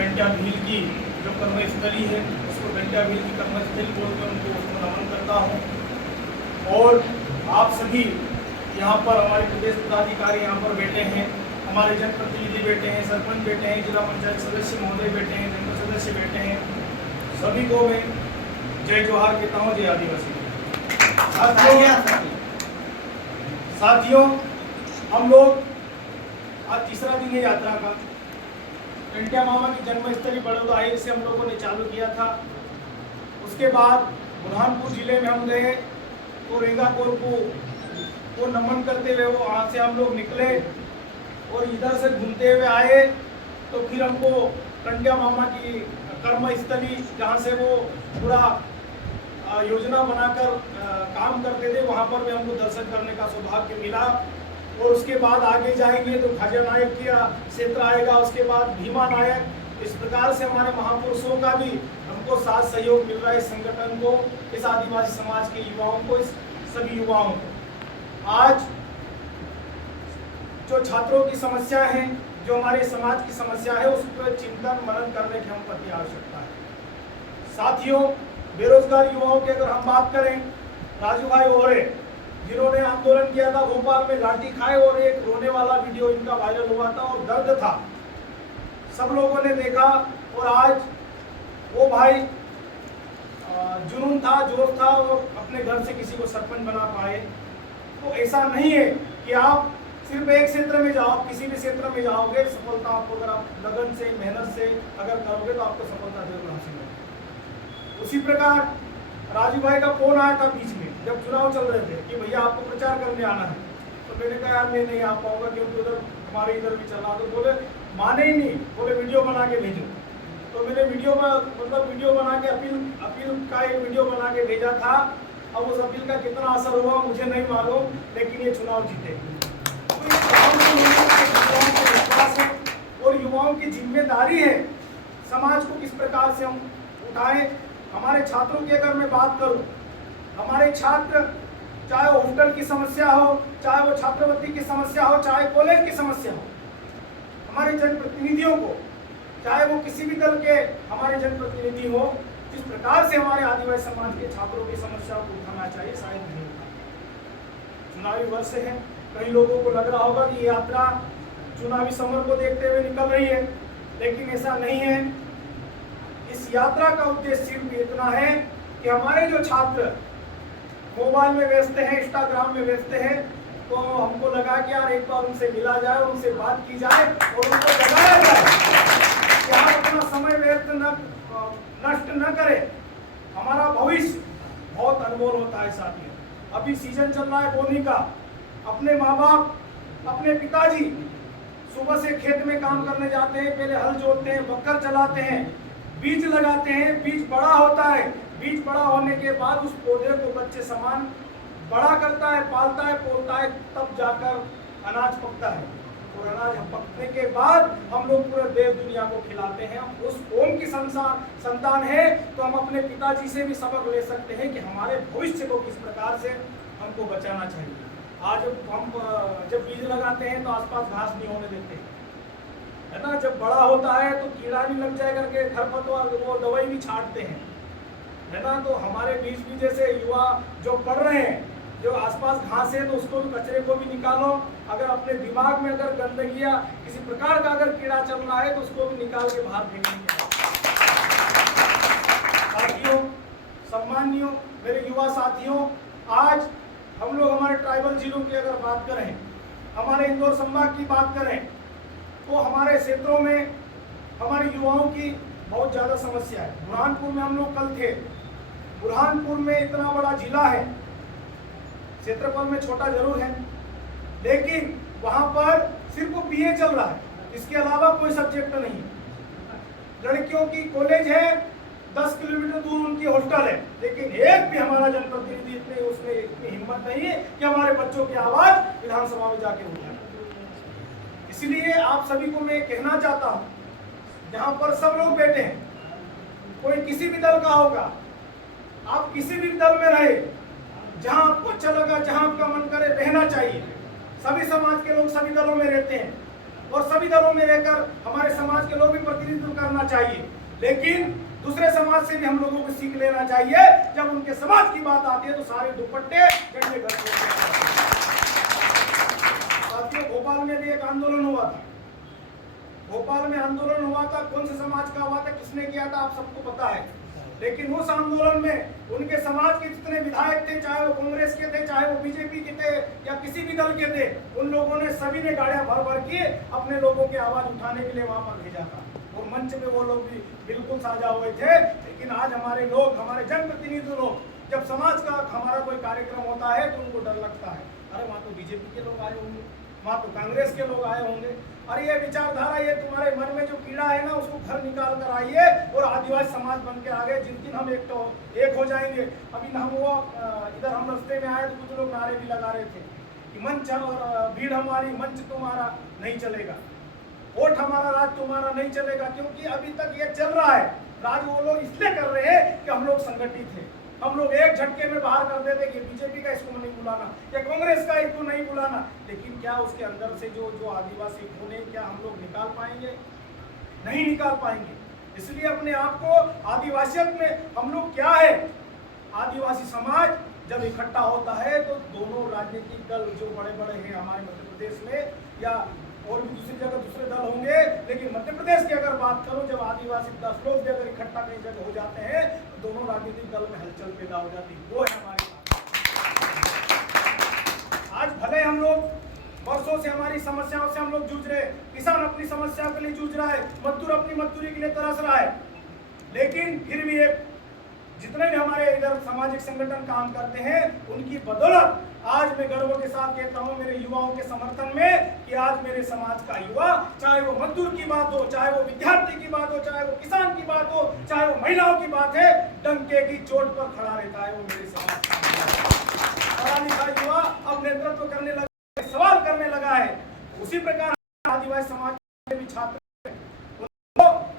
पेंटिया भील की जो कर्मस्थली है उसको पेंटिया भील की कर्मस्थली बोलकर उनको उसको नमन करता हूँ। और आप सभी यहाँ पर हमारे प्रदेश पदाधिकारी यहाँ पर बैठे हैं, हमारे जनप्रतिनिधि बैठे हैं, सरपंच बैठे हैं, जिला पंचायत सदस्य महोदय बैठे हैं, जनपद सदस्य बैठे हैं, सभी को मैं जय जोहार कहता हूँ, जय आदिवासी। साथियों, हम लोग आज तीसरा दिन है यात्रा का। पेंटिया मामा की जन्मस्थली बड़ौदा हाइट से हम लोगों ने चालू किया था। उसके बाद बुरहानपुर जिले में हम गए तो रेंगाकोर को नमन करते हुए वहाँ से हम लोग निकले और इधर से घूमते हुए आए तो फिर हमको पेंटिया मामा की कर्मस्थली जहाँ से वो पूरा योजना बनाकर काम करते थे वहाँ पर भी हमको दर्शन करने का सौभाग्य मिला। और उसके बाद आगे जाएंगे तो खाजा नायक का क्षेत्र आएगा, उसके बाद भीमा नायक। इस प्रकार से हमारे महापुरुषों का भी हमको साथ सहयोग मिल रहा है, इस संगठन को, इस आदिवासी समाज के युवाओं को, इस सभी युवाओं को। आज जो छात्रों की समस्या है, जो हमारे समाज की समस्या है, उस पर चिंतन मनन करने की हम प्रति आवश्यकता है। साथियों, बेरोजगार युवाओं की अगर हम बात करें, राजू भाई ओरे जिन्होंने आंदोलन किया था भोपाल में, लाठी खाए और एक रोने वाला वीडियो इनका वायरल हुआ था और दर्द था, सब लोगों ने देखा। और आज वो भाई जुनून था, जोर था और अपने घर से किसी को सरपंच बना पाए। तो ऐसा नहीं है कि आप सिर्फ एक क्षेत्र में जाओ, आप किसी भी क्षेत्र में जाओगे, सफलता आपको अगर आप लगन से, मेहनत से अगर करोगे तो आपको सफलता जरूर हासिल होगी। उसी प्रकार राजू भाई का फोन आया था बीच में जब चुनाव चल रहे थे कि भैया आपको प्रचार करने आना है। तो मैंने कहा यार मैं नहीं आ पाऊंगा क्योंकि उधर हमारे इधर भी चल रहा। तो बोले माने ही नहीं, बोले वीडियो बना के भेजो। तो मैंने वीडियो बना के अपील का एक वीडियो बना के भेजा था। अब उस अपील का कितना असर हुआ मुझे नहीं मालूम, लेकिन ये चुनाव जीते। और युवाओं की जिम्मेदारी है समाज को किस प्रकार से हम उठाएं। हमारे छात्रों की अगर मैं बात करूं, हमारे छात्र चाहे वो होटल की समस्या हो, चाहे वो छात्रवृत्ति की समस्या हो, चाहे कॉलेज की समस्या हो, हमारे जनप्रतिनिधियों को, चाहे वो किसी भी दल के हमारे जनप्रतिनिधि हो, जिस प्रकार से हमारे आदिवासी समाज के छात्रों की समस्याओं को उठाना चाहिए, शायद नहीं उठा। चुनावी वर्ष है, कई लोगों को लग रहा होगा कि यात्रा चुनावी समर को देखते हुए निकल रही है, लेकिन ऐसा नहीं है। इस यात्रा का उद्देश्य सिर्फ इतना है कि हमारे जो छात्र मोबाइल में व्यस्त हैं, इंस्टाग्राम में व्यस्त हैं, तो हमको लगा कि यार एक बार उनसे मिला जाए, उनसे बात की जाए और उनको बताया जाए कि आप अपना समय व्यर्थ नष्ट न करें। हमारा भविष्य बहुत अनमोल होता है साथियों। अभी सीजन चल रहा है बोनी का। अपने माँ बाप, अपने पिताजी सुबह से खेत में काम करने जाते हैं, पहले हल जोतते हैं, बक्कर चलाते हैं, बीज लगाते हैं, बीज बड़ा होता है। बीज बड़ा होने के बाद उस पौधे को बच्चे समान बड़ा करता है, पालता है, पोलता है, तब जाकर अनाज पकता है। और अनाज पकने के बाद हम लोग पूरे देश दुनिया को खिलाते हैं। उस कौम की संतान है, तो हम अपने पिताजी से भी सबक ले सकते हैं कि हमारे भविष्य को किस प्रकार से हमको बचाना चाहिए। आज हम जब बीज लगाते हैं तो आसपास घास नहीं होने देते, है ना। जब बड़ा होता है तो कीड़ा नहीं लग जाए करके खरपतवार वो दवाई भी छांटते हैं, है ना। तो हमारे बीच भी जैसे युवा जो पढ़ रहे हैं, जो आसपास घास है तो उसको भी, कचरे को भी निकालो। अगर अपने दिमाग में अगर गंदगी या किसी प्रकार का अगर कीड़ा चल रहा है तो उसको भी निकाल के बाहर फेंकेंगे। साथियों, सम्मानियों, मेरे युवा साथियों, आज हम लोग हमारे ट्राइबल जिलों की अगर बात करें, हमारे इंदौर संभाग की बात करें, तो हमारे क्षेत्रों में हमारे युवाओं की बहुत ज़्यादा समस्या है। बुरहानपुर में हम लोग कल थे। बुरहानपुर में इतना बड़ा जिला है, क्षेत्रफल में छोटा जरूर है, लेकिन वहाँ पर सिर्फ बीए चल रहा है, इसके अलावा कोई सब्जेक्ट नहीं है। लड़कियों की कॉलेज है, 10 किलोमीटर दूर उनकी हॉस्टल है, लेकिन एक भी हमारा जनप्रतिनिधि उसमें इतनी हिम्मत नहीं है कि हमारे बच्चों की आवाज विधानसभा में जाके उठाए। इसलिए आप सभी को मैं कहना चाहता हूँ, जहाँ पर सब लोग बैठे हैं, कोई किसी भी दल का होगा, आप किसी भी दल में रहे, जहाँ आपको अच्छा लगा, जहाँ आपका मन करे रहना चाहिए। सभी समाज के लोग सभी दलों में रहते हैं, और सभी दलों में रहकर हमारे समाज के लोग भी प्रतिनिधित्व करना चाहिए, लेकिन दूसरे समाज से भी हम लोगों को सीख लेना चाहिए। जब उनके समाज की बात आती है तो सारे दुपट्टे झंडे घर साथियों, भोपाल में भी एक आंदोलन हुआ था। भोपाल में आंदोलन हुआ था, कौन से समाज का हुआ था, किसने किया था, आप सबको पता है। लेकिन उस आंदोलन में उनके समाज के जितने विधायक थे, चाहे वो कांग्रेस के थे, चाहे वो बीजेपी के थे या किसी भी दल के थे, उन लोगों ने सभी ने गाड़ियां भर भर के अपने लोगों की आवाज उठाने के लिए वहां पर भेजा था और मंच में वो लोग भी बिल्कुल साझा हुए थे। लेकिन आज हमारे लोग, हमारे जनप्रतिनिधि लोग, जब समाज का हमारा कोई कार्यक्रम होता है तो उनको डर लगता है, अरे वहां तो बीजेपी के लोग आए होंगे, वहां तो कांग्रेस के लोग आए होंगे, अरे ये विचारधारा, ये तुम्हारे मन में जो कीड़ा है ना, उसको घर निकाल कर आइए और आदिवासी समाज बन के आगे, जिस दिन हम एक हो जाएंगे। अभी हम वो इधर हम रास्ते में आए तो कुछ लोग नारे भी लगा रहे थे कि मंच और भीड़ हमारी, मंच तुम्हारा नहीं चलेगा, वोट हमारा, राज तुम्हारा नहीं चलेगा। क्योंकि अभी तक ये चल रहा है राज, वो लोग इसलिए कर रहे हैं कि हम लोग संगठित हैं, हम लोग एक झटके में बाहर कर देते कि बीजेपी का इसको नहीं बुलाना या कांग्रेस का इसको नहीं बुलाना। लेकिन क्या उसके अंदर से जो आदिवासी खून है, क्या हम लोग निकाल पाएंगे? नहीं निकाल पाएंगे। इसलिए अपने आप को आदिवासियत में हम लोग क्या है, आदिवासी समाज जब इकट्ठा होता है तो दोनों राजनीतिक दल जो बड़े बड़े हैं हमारे मध्य प्रदेश में या और भी दूसरी जगह दूसरे दल होंगे, लेकिन मध्य प्रदेश की अगर बात करूं, जब आदिवासी 10 लोग भी अगर इकट्ठा कहीं जगह हो जाते हैं तो दोनों राजनीतिक दल में हलचल पैदा हो जाती है। वो है हमारी आज भले हम लोग वर्षों से हमारी समस्याओं से हम लोग जूझ रहे, किसान अपनी समस्या के लिए जूझ रहा है, मजदूर अपनी मजदूरी के लिए तरस रहा है, लेकिन फिर भी एक जितने भी हमारे इधर सामाजिक संगठन काम करते हैं उनकी बदौलत आज मैं गर्व के साथ कहता हूं मेरे युवाओं के समर्थन में कि आज मेरे समाज का युवा, चाहे वो मजदूर की बात हो, चाहे वो विद्यार्थी की बात हो, चाहे वो किसान की बात हो, चाहे वो महिलाओं की बात है, डंके की चोट पर खड़ा रहता है। वो मेरे समाज का पढ़ा लिखा युवा अब नेतृत्व करने लगा, सवाल करने लगा है। उसी प्रकार आदिवासी समाज के भी छात्र,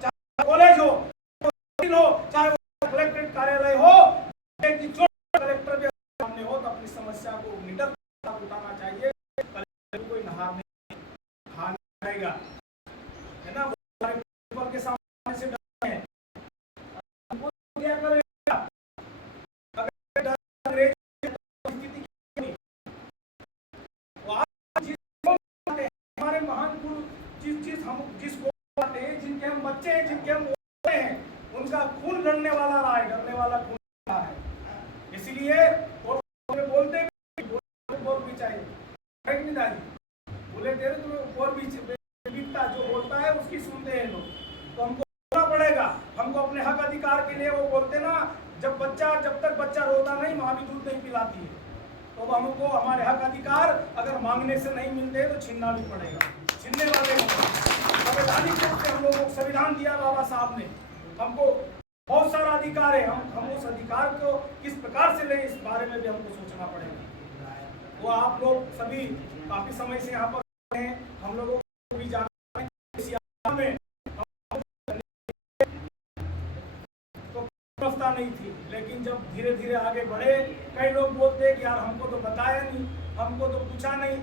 चाहे कॉलेज हो, चाहे कलेक्ट्रेट कार्यालय हो, कलेक्टर भी सामने हो तो अपनी समस्या को निडर उठाना चाहिए। कोई नहार नहीं खाएगा, है ना, वो के सामने से डर है, क्या करेगा? अगर डर अंग्रेज स्थिति की हमारे महान गुरु जिसको जिनके हम बच्चे हैं, जिनके हम हैं, उनका खून लड़ने वाला रहा है, डरने वाला खून रहा है। इसलिए बोलते भी चाहिए, बोले तेरे तो और भी जो बोलता है उसकी सुनते हैं लोग, तो हमको बोलना पड़ेगा। हमको अपने हक अधिकार के लिए, वो बोलते ना, जब तक बच्चा रोता नहीं माँ भी दूध नहीं पिलाती है, तो हमको हमारे हक अधिकार अगर मांगने से नहीं मिलते तो छीनना भी पड़ेगा, छीनने वाले संवैधानिक रूप से हम लोगों को संविधान दिया बाबा साहब ने, हमको बहुत सारा अधिकार है, हम उस अधिकार को किस प्रकार से लें इस बारे में भी हमको सोचना पड़ेगा। वो आप लोग सभी काफी समय से यहाँ पर हैं, हम लोगों को भी जानना है इस यात्रा में तो व्यवस्था नहीं थी, लेकिन जब धीरे धीरे आगे बढ़े, कई लोग बोलते हैं कि यार हमको तो बताया नहीं, हमको तो पूछा नहीं,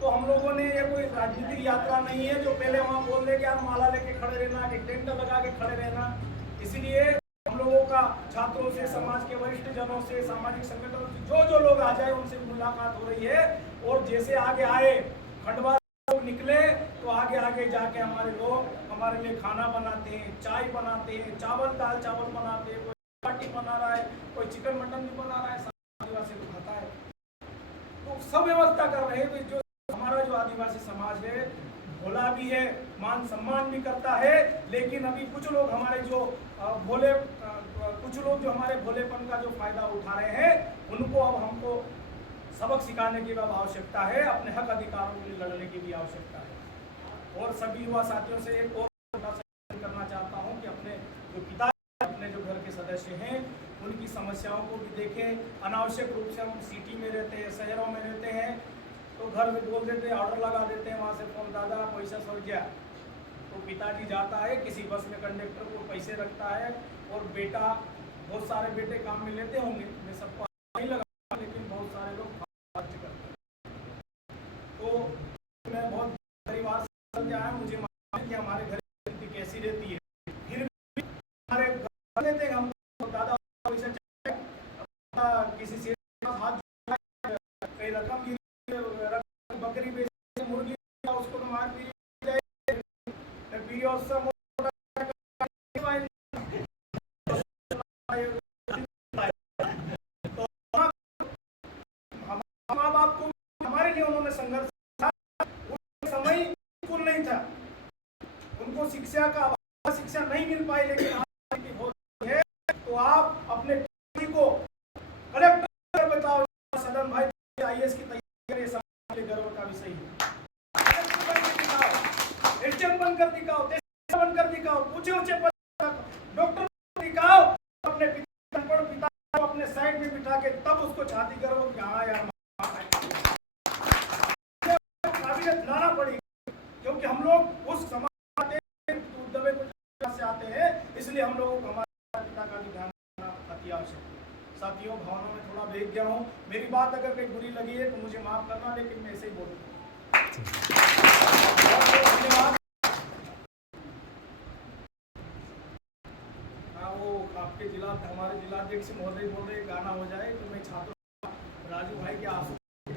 तो हम लोगों ने, ये कोई राजनीतिक यात्रा नहीं है जो पहले वहाँ बोल रहे कि यार माला लेके खड़े रहना, कि टेंट लगा के खड़े रहना। इसलिए हम लोगों का छात्रों से, समाज के वरिष्ठ जनों से, सामाजिक संगठनों से जो लोग आ जाए उनसे मुलाकात हो रही है, और जैसे आगे आए खंडवा लोग निकले तो आगे आगे जाके हमारे लोग हमारे लिए खाना बनाते हैं, चाय बनाते हैं, चावल दाल चावल बनाते हैं, कोई पार्टी बना रहा है, कोई चिकन मटन भी बना रहा है, आदिवासी लोग खाता है, तो सब व्यवस्था कर रहे हैं। तो जो हमारा जो आदिवासी समाज है भोला भी है, मान सम्मान भी करता है, लेकिन अभी कुछ लोग हमारे जो कुछ लोग जो हमारे भोलेपन का जो फायदा उठा रहे हैं, उनको अब हमको सबक सिखाने की अब आवश्यकता है, अपने हक अधिकारों के लिए लड़ने की भी आवश्यकता है। और सभी युवा साथियों से एक और करना चाहता हूं कि अपने जो पिता, अपने जो घर के सदस्य हैं, उनकी समस्याओं को भी देखें। अनावश्यक रूप से हम सिटी में रहते हैं, शहरों में रहते हैं, तो घर में बोल देते हैं, ऑर्डर लगा देते हैं वहाँ से फोन, दादा पैसा सड़ गया, तो पिताजी जाता है किसी बस में कंडक्टर को पैसे रखता है, और बेटा, बहुत सारे बेटे काम में लेते होंगे, मैं सबको नहीं लगा, लेकिन बहुत सारे लोग खर्च करते हैं। तो मैं बहुत परिवार से प्रियोत्सव माँ बाप को हमारे लिए उन्होंने संघर्ष समय बिल्कुल नहीं था, उनको शिक्षा का अभाव, शिक्षा नहीं मिल पाई, लेकिन आज होती है तो आप अपने को कलेक्टर बताओ सदन भाई IAS की तैयारी समाज के गर्व का विषय है। एसडीएम बनकर दिखाओ, बनकर दिखाओ, ऊंचे ऊंचे डॉक्टर दिखाओ, अपने पिता को अपने साइड में बिठा के तब उसको छाती करो कि हाँ यार काबिलियत लाना पड़ेगी, क्योंकि हम लोग उस समाज से आते हैं, इसलिए हम लोगों को हमारे पिता का भी ध्यान रखना अति आवश्यक है। साथियों, भावना में थोड़ा भेज गया हूँ, मेरी बात अगर कहीं बुरी लगी है तो मुझे माफ करना, लेकिन मैं ऐसे ही बोलूँ। धन्यवाद। वो आपके हमारे जिलाध्यक्ष महोदय बोल रहे गाना हो जाए तो मैं छात्रों राजू भाई के आंसू